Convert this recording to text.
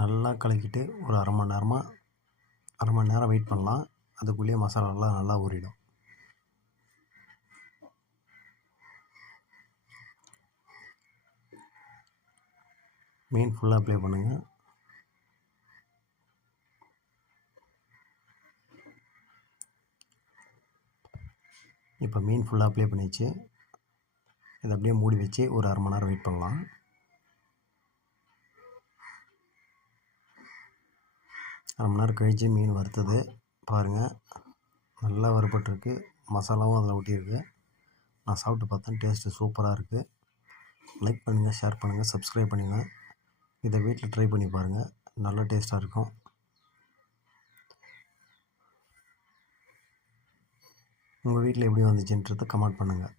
நல்லா கலக்கிட்டு ஒரு அரை மணி நேரம் வெயிட் பண்ணலாம். அதுக்குள்ளேயே மசாலாலாம் நல்லா ஊறிடும். மீன் ஃபுல்லாக அப்ளை பண்ணுங்கள். இப்போ மீன் ஃபுல்லாக அப்ளை பண்ணிச்சு. இதை அப்படியே மூடி வச்சு ஒரு அரை மணி நேரம் வெயிட் பண்ணலாம். அரை மணி நேரம் கழித்து மீன் வறுத்தது பாருங்கள், நல்லா வறுபட்டுருக்கு. மசாலாவும் அதில் ஒட்டியிருக்கு. நான் சாப்பிட்டு பார்த்தேன், டேஸ்ட்டு சூப்பராக இருக்குது. லைக் பண்ணுங்கள், ஷேர் பண்ணுங்கள், சப்ஸ்கிரைப் பண்ணுங்கள். இதை வீட்டில் ட்ரை பண்ணி பாருங்கள், நல்ல டேஸ்ட்டாக இருக்கும். உங்கள் வீட்டில் எப்படி வந்துச்சுன்றதை கமெண்ட் பண்ணுங்கள்.